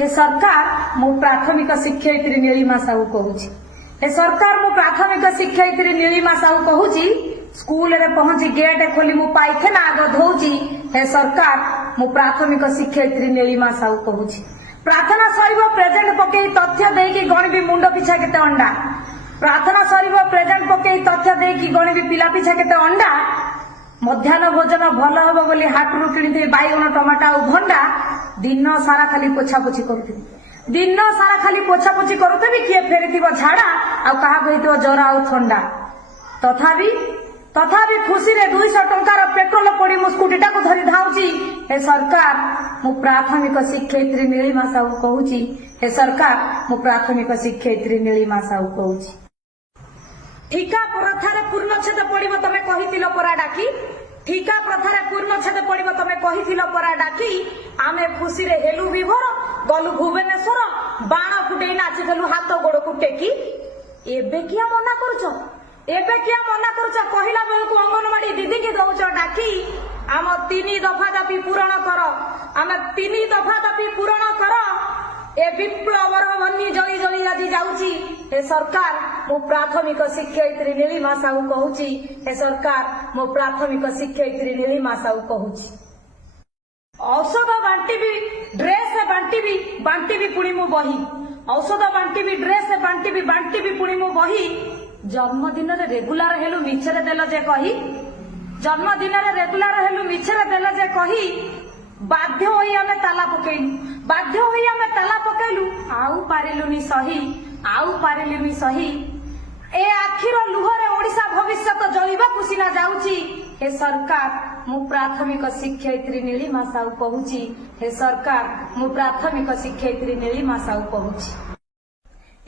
हे सरकार मु प्राथमिक शिक्षयित्री नीलिमा साहू कहूची। हे सरकार मु प्राथमिक शिक्षयित्री नीलिमा साहू कहूची। स्कूल रे पहुंची गेट खोली मु पाइखाना आग धोची। हे सरकार मु प्राथमिक शिक्षयित्री नीलिमा साहू कहूची। प्रार्थना सरीब प्रेजेंट पकई तथ्य देकी गणबी मुंड पिछा केते अंडा। प्रार्थना सरीब प्रेजेंट पकई तथ्य देकी गणबी पिला पिछा केते अंडा। मध्याह्न भोजन भल हम बोली हाटरू किणी बैगण टमाटा और भंडा दिन सारा खाली पोछापोछि करुथि। दिन सारा खाली पोछापोछि करुथि किए फेरी झाड़ा आ क्या जरा आ थंडा। तथापि खुशी रे 200 टंकार पेट्रोल पड़ी मो स्कूटीटा को धरी धाउची। हे सरकार मु प्राथमिक शिक्षयित्री नीलिमा साहू कहूची। हे सरकार मु प्राथमिक शिक्षयित्री नीलिमा साहू कहूची। ठिका प्रथारे पूर्णछेद पड़िबो तमे कहिथिलो परा डाकी। ठिका प्रथारे पूर्णछेद पड़िबो तमे कहिथिलो परा डाकी। आमे खुशी रे हेलु विभोर गलु भुवनेश्वर बाण फुटेई नाची देलु हाथ गोड़ को टेकी। एबे किया मना करूछो? एबे किया मना करूछो? कहिला बेलकु अंगनवाड़ी दीदी की दउछो डाकी। आम 3 दफा दाबी पूरण कर। आमे 3 दफा दाबी पूरण कर। ए विप्लवर वन्नी जली जली आज जाउची। हे सरकार मो प्राथमिक शिक्षयित्री नीलिमा साहू कहूची। हे सरकार मो प्राथमिक शिक्षयित्री नीलिमा साहू कहूची। औषध बांटीबी ड्रेस बांटीबी पुणी मु बही। औषध बांटीबी ड्रेस बांटीबी पुणी मु बही। जन्मदिन रे रेगुलर हेलु मिछरे देल जे कही। जन्मदिन रे रेगुलर हेलु मिछरे देल जे कही। बाध्य होई आमे ताला पकेलु आउ पारिलुनी सही। ए आखिर लुहरे ओडिशा भविष्यत जलिबा कुसिना जाउची। हे सरकार मु प्राथमिक शिक्षयित्री नीलिमा साहू कहूची। हे सरकार मु प्राथमिक शिक्षयित्री नीलिमा साहू कहूची।